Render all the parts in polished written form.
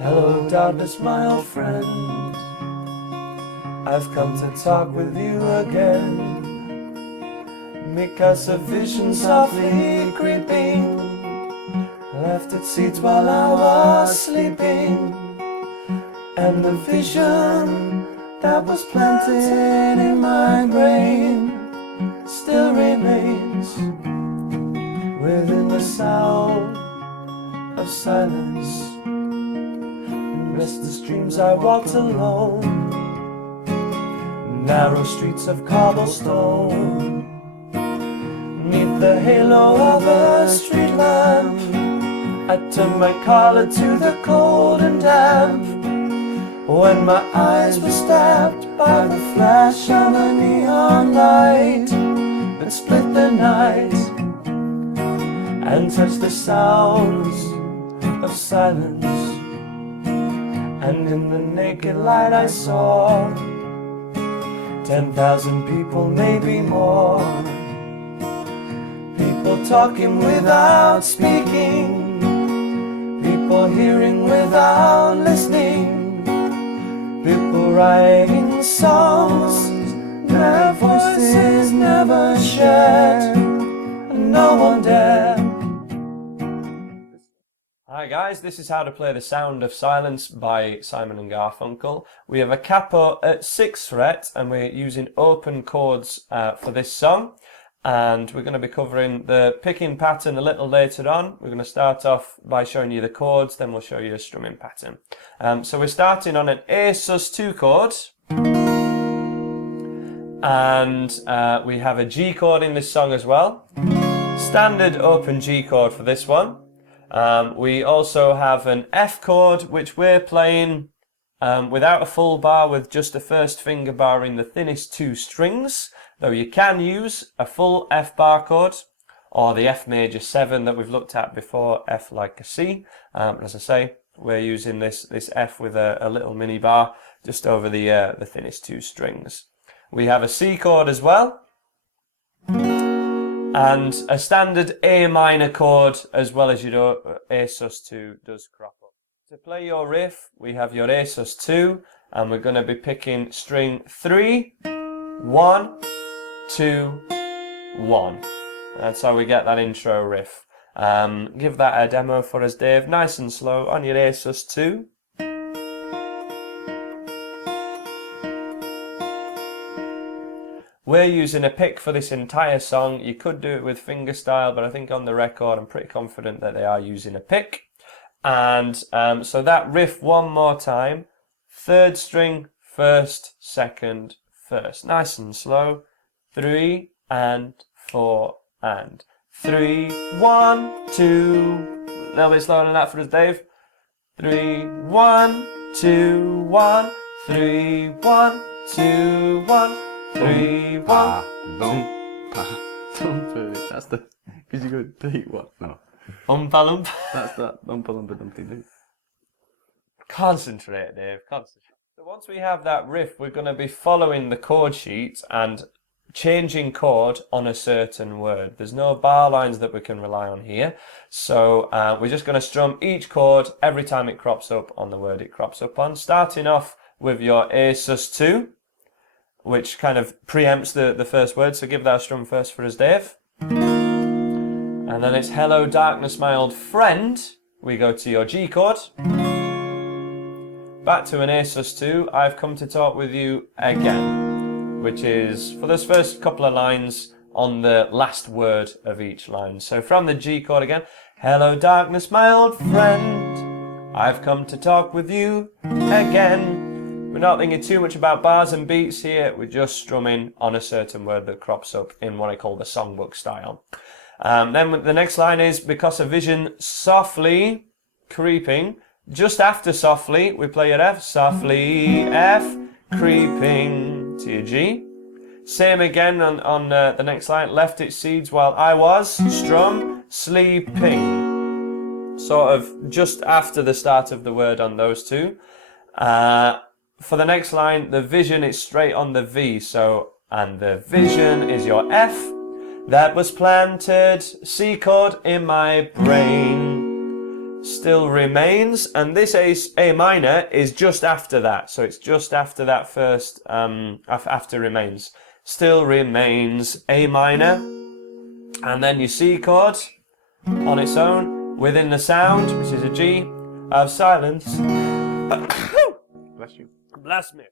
Hello darkness, my old friend, I've come to talk with you again, because a vision softly creeping left its seeds while I was sleeping, and the vision that was planted in my brain still remains within the sound of silence. In restless dreams I walked alone, narrow streets of cobblestone, neath the halo of a street lamp. I turned my collar to the cold and damp, when my eyes were stabbed by the flash of a neon light that split the night and touched the sounds of silence. And in the naked light I saw 10,000 people, maybe more, people talking without speaking, people hearing without listening, people writing songs their voices never shared, and no one dared. Hi guys, this is how to play The Sound of Silence by Simon and Garfunkel. We have a capo at 6th fret and we're using open chords for this song, and we're going to be covering the picking pattern a little later on. We're going to start off by showing you the chords, then we'll show you a strumming pattern. So we're starting on an A sus2 chord, and we have a G chord in this song as well. Standard open G chord for this one. We also have an F chord, which we're playing without a full bar, with just the first finger bar in the thinnest 2 strings, though you can use a full F bar chord or the F major 7 that we've looked at before, F like a C. As I say, we're using this F with a little mini bar just over the thinnest 2 strings. We have a C chord as well, and a standard A minor chord, as well as your A sus2 does crop up. To play your riff, we have your A sus2, and we're going to be picking string 3, 1, 2, 1. That's how we get that intro riff. Give that a demo for us, Dave, nice and slow on your A sus2. We're using a pick for this entire song. You could do it with fingerstyle, but I think on the record I'm pretty confident that they are using a pick. And so that riff one more time. 3rd string, 1st, 2nd, 1st. Nice and slow. 3 and 4 and 3, 1, 2. A little bit slower than that for us, Dave. 3, 1, 2, 1. 3, 1, 2, 1. 3, 1, 2. That's the, because you go 3, 1. No. Oompa Loompa. That's that Oompa Loompa Dumpty Doo. Concentrate, Dave. Concentrate. So once we have that riff, we're going to be following the chord sheet and changing chord on a certain word. There's no bar lines that we can rely on here. So we're just going to strum each chord every time it crops up on the word it crops up on. Starting off with your A sus2, which kind of preempts the first word, so give that a strum first for us, Dave. And then it's Hello Darkness, My Old Friend. We go to your G chord. Back to an A sus2, I've come to talk with you again, which is for those first couple of lines on the last word of each line. So from the G chord again, Hello Darkness, my old friend, I've come to talk with you again. We're not thinking too much about bars and beats here, we're just strumming on a certain word that crops up in what I call the songbook style. Then the next line is because a vision softly creeping. Just after softly, we play your F, softly, F, creeping to your G. Same again on the next line, left its seeds while I was, strum, sleeping. Sort of just after the start of the word on those two. For the next line, the vision is straight on the V, so, and the vision is your F. That was planted, C chord in my brain. still remains, and this A minor is just after that, so it's just after that first, after remains. Still remains, A minor, and then your C chord on its own, within the sound, which is a G, of silence. Bless you. Bless me.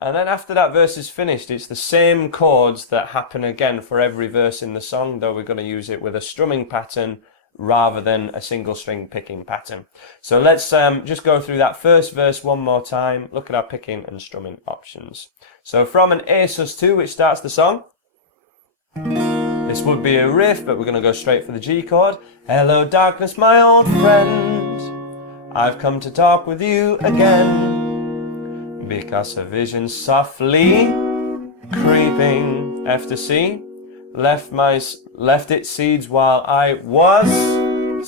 And then after that verse is finished, it's the same chords that happen again for every verse in the song, though we're going to use it with a strumming pattern rather than a single string picking pattern. So let's just go through that first verse one more time, look at our picking and strumming options. So from an A sus2, which starts the song, this would be a riff, but we're going to go straight for the G chord. Hello darkness, my old friend, I've come to talk with you again, because a vision softly creeping, F to C, left its seeds while I was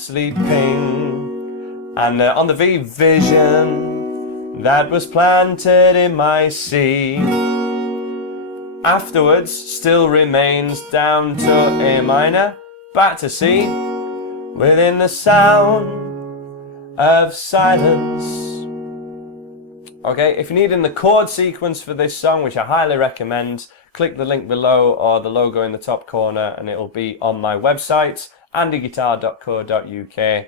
sleeping. And on the V, vision that was planted in my sea. Afterwards, still remains down to A minor, back to C, within the sound of silence. Okay, if you're needing the chord sequence for this song, which I highly recommend, click the link below or the logo in the top corner and it'll be on my website, andyguitar.co.uk,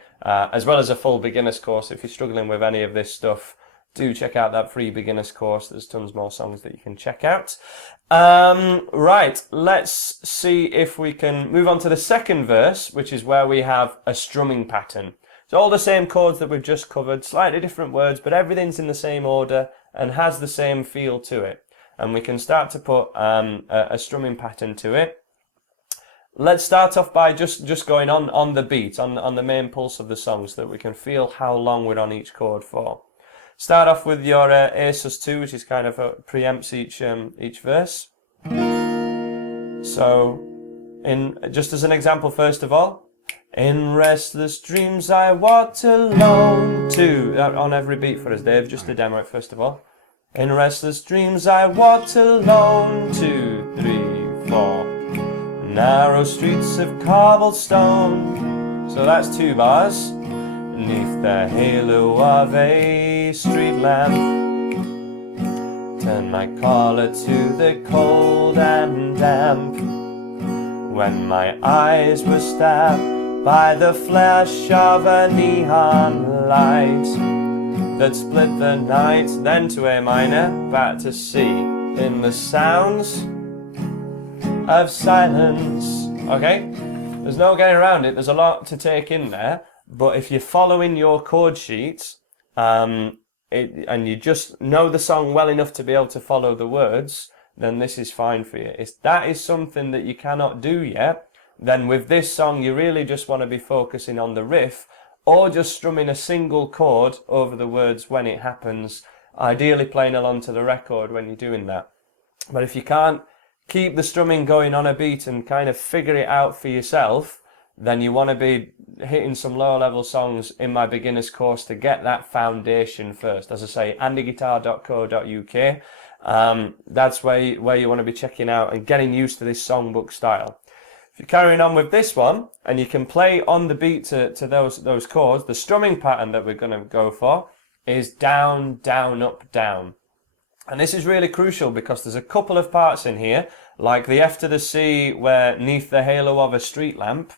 as well as a full beginner's course. If you're struggling with any of this stuff, do check out that free beginner's course. There's tons more songs that you can check out. Right, let's see if we can move on to the second verse, which is where we have a strumming pattern. So all the same chords that we've just covered, slightly different words, but everything's in the same order and has the same feel to it. And we can start to put a strumming pattern to it. Let's start off by just going on the beat, on the main pulse of the song, so that we can feel how long we're on each chord for. Start off with your A sus2, which is kind of preempts each verse. So, just as an example, first of all, in restless dreams I walked alone to, on every beat for us, Dave, just to demo it first of all. In restless dreams I walked alone, 2, 3, 4, narrow streets of cobblestone. So that's 2 bars. Neath the halo of a street lamp, turn my collar to the cold and damp. When my eyes were stabbed by the flash of a neon light that split the night, then to A minor, back to C, in the sounds of silence. Okay, there's no getting around it, there's a lot to take in there, but if you're following your chord sheet and you just know the song well enough to be able to follow the words, then this is fine for you. If that is something that you cannot do yet, then with this song you really just want to be focusing on the riff or just strumming a single chord over the words when it happens, ideally playing along to the record when you're doing that. But if you can't keep the strumming going on a beat and kind of figure it out for yourself, then you want to be hitting some lower level songs in my beginner's course to get that foundation first. As I say, andyguitar.co.uk. That's where you want to be checking out and getting used to this songbook style. If you're carrying on with this one, and you can play on the beat to those chords, the strumming pattern that we're going to go for is down, down, up, down. And this is really crucial because there's a couple of parts in here, like the F to the C, where neath the halo of a street lamp,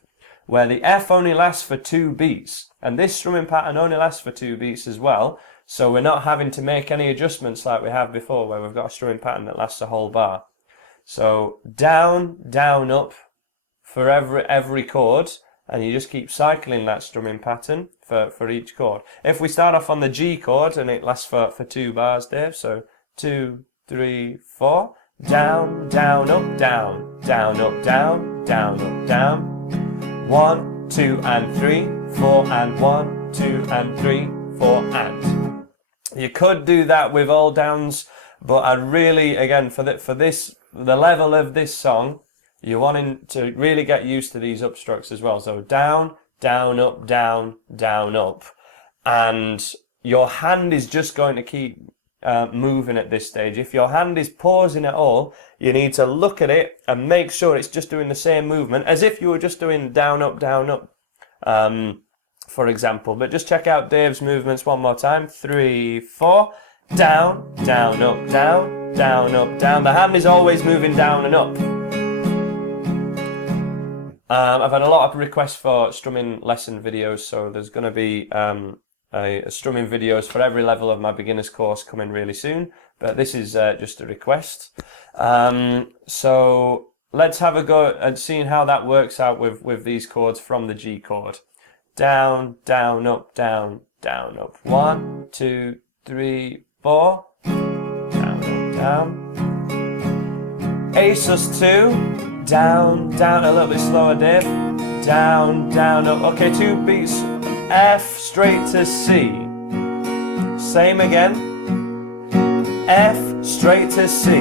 where the F only lasts for 2 beats. And this strumming pattern only lasts for 2 beats as well, so we're not having to make any adjustments like we have before, where we've got a strumming pattern that lasts a whole bar. So down, down, up, for every chord, and you just keep cycling that strumming pattern for each chord. If we start off on the G chord and it lasts for 2 bars, Dave, so 2, 3, 4, down, down, up, down, down, up, down, down, up, down, 1, 2 and 3, 4 and 1, 2 and 3, 4 and. You could do that with all downs, but I'd really, again, for the level of this song, you're wanting to really get used to these upstrokes as well. So down, down, up, down, down, up. And your hand is just going to keep moving at this stage. If your hand is pausing at all, you need to look at it and make sure it's just doing the same movement as if you were just doing down, up, down, up. for example. But just check out Dave's movements one more time. 3, 4. Down, down, up, down, down, up, down. The hand is always moving down and up. I've had a lot of requests for strumming lesson videos, so there's going to be a strumming videos for every level of my beginner's course coming really soon. But this is just a request. So let's have a go at seeing how that works out with these chords from the G chord. Down, down, up, down, down, up. 1, 2, 3, 4. Down, up, down. A sus2. Down, down. A little bit slower, Dave. Down, down, up. Okay, 2 beats. F straight to C. Same again. F straight to C.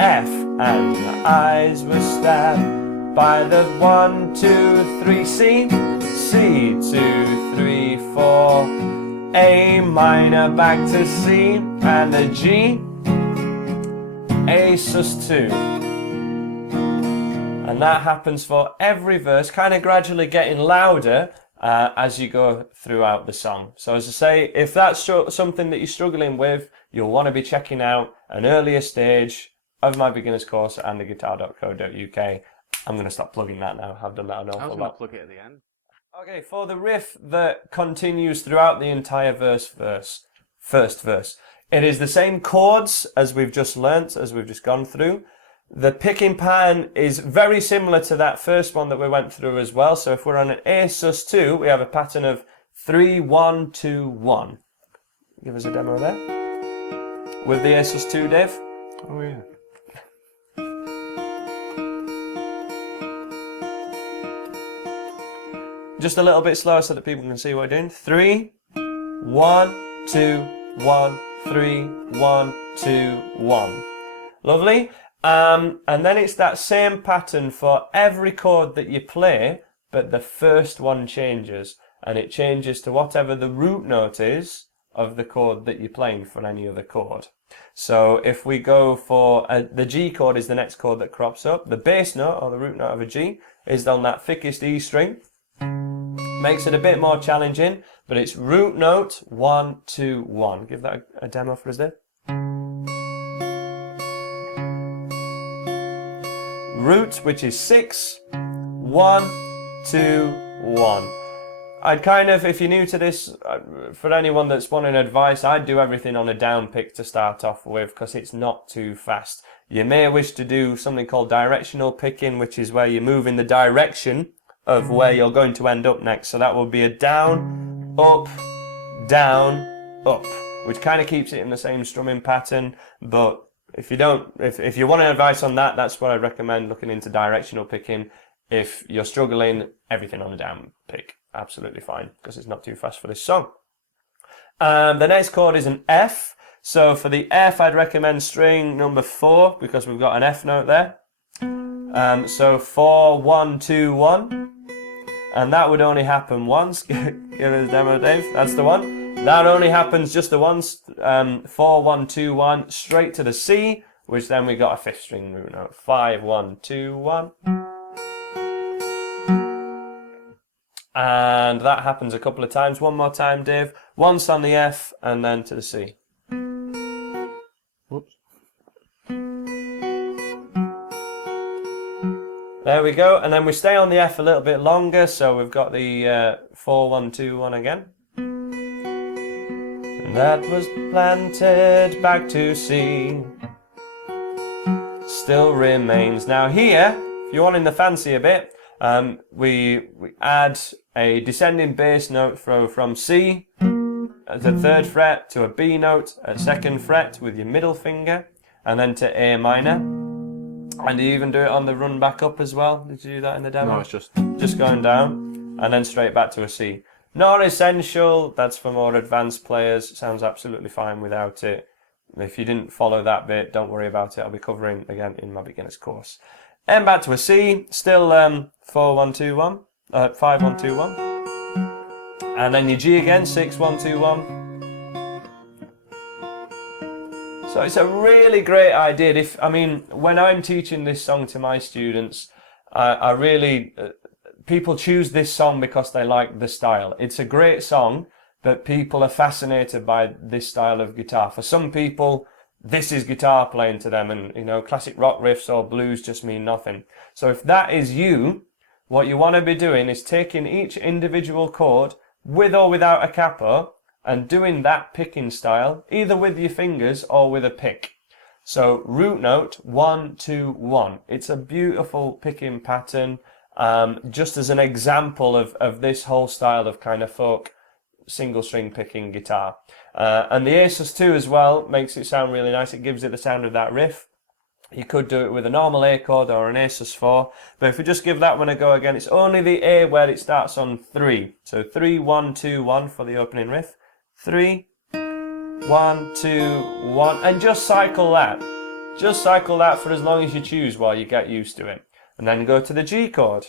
F, and the eyes were stabbed by the 1, 2, 3 C. C, 2, 3, 4. A minor back to C, and the G. A sus2. And that happens for every verse, kind of gradually getting louder as you go throughout the song. So as I say, if that's something that you're struggling with, you'll want to be checking out an earlier stage of my beginner's course at andyguitar.co.uk. I'm going to stop plugging that now. I've done that an awful lot. I was going to plug it at the end. Okay, for the riff that continues throughout the entire first verse, it is the same chords as we've just learnt, as we've just gone through. The picking pattern is very similar to that first one that we went through as well. So if we're on an A sus2, we have a pattern of 3, 1, 2, 1. Give us a demo there. With the A sus2, Dave. Oh yeah. Just a little bit slower so that people can see what we're doing. 3, 1, 2, 1, 3, 1, 2, 1. Lovely. And then it's that same pattern for every chord that you play, but the first one changes, and it changes to whatever the root note is of the chord that you're playing for any other chord. So if we go for the G chord is the next chord that crops up. The bass note, or the root note of a G, is on that thickest E string. Makes it a bit more challenging, but it's root note 1, 2, 1. Give that a demo for us there. Root, which is 6, 1, 2, 1. I'd kind of, if you're new to this, for anyone that's wanting advice, I'd do everything on a down pick to start off with, because it's not too fast. You may wish to do something called directional picking, which is where you move in the direction of where you're going to end up next. So that will be a down, up, which kind of keeps it in the same strumming pattern. But if you don't, if you want advice on that, that's what I recommend, looking into directional picking. If you're struggling, everything on a down pick, absolutely fine, because it's not too fast for this song. The next chord is an F. So for the F, I'd recommend string number 4, because we've got an F note there. So 4, 1, 2, 1. And that would only happen once. Give us a demo, Dave. That's the one. That only happens just the once. 4, 1, 2, 1, straight to the C, which then we got a 5th string root note. 5, 1, 2, 1. And that happens a couple of times. One more time, Dave. Once on the F, and then to the C. Whoops. There we go, and then we stay on the F a little bit longer, so we've got the 4, 1, 2, 1 again. And that was planted back to C. Still remains. Now here, if you're wanting the fancy a bit, we add a descending bass note from C at the 3rd fret to a B note at 2nd fret with your middle finger, and then to A minor. And you even do it on the run back up as well. Did you do that in the demo? No, it's just going down and then straight back to a C. Not essential. That's for more advanced players. Sounds absolutely fine without it. If you didn't follow that bit, don't worry about it. I'll be covering again in my beginner's course. And back to a C. Still 4, 1, 2, 1. 5, 1, 2, 1. And then your G again. 6, 1, 2, 1. So it's a really great idea. When I'm teaching this song to my students, I really people choose this song because they like the style. It's a great song, but people are fascinated by this style of guitar. For some people, this is guitar playing to them, and classic rock riffs or blues just mean nothing. So if that is you, what you want to be doing is taking each individual chord with or without a capo and doing that picking style, either with your fingers or with a pick. So root note, 1, 2, 1. It's a beautiful picking pattern, just as an example of this whole style of kind of folk single string picking guitar. And the Asus 2 as well makes it sound really nice. It gives it the sound of that riff. You could do it with a normal A chord or an Asus 4, but if we just give that one a go again, it's only the A where it starts on 3. So 3, 1, 2, 1 for the opening riff. 3, 1, 2, 1, and just cycle that. Just cycle that for as long as you choose while you get used to it. And then go to the G chord,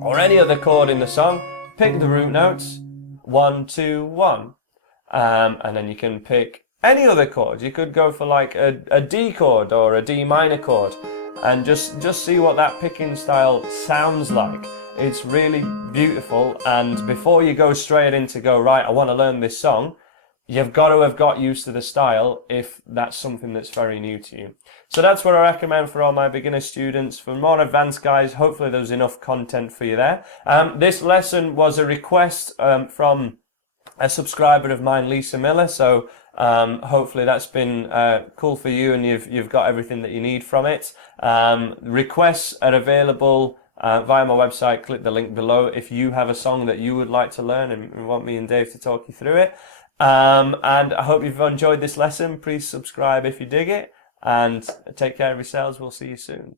or any other chord in the song, pick the root notes, 1, 2, 1. And then you can pick any other chord. You could go for like a D chord or a D minor chord, and just see what that picking style sounds like. It's really beautiful, and before you go straight in to go, right, I want to learn this song, you've got to have got used to the style if that's something that's very new to you. So that's what I recommend for all my beginner students. For more advanced guys, hopefully there's enough content for you there. This lesson was a request from a subscriber of mine, Lisa Miller, so hopefully that's been cool for you, and you've got everything that you need from it. Requests are available via my website. Click the link below if you have a song that you would like to learn and want me and Dave to talk you through it. And I hope you've enjoyed this lesson. Please subscribe if you dig it, and take care of yourselves. We'll see you soon.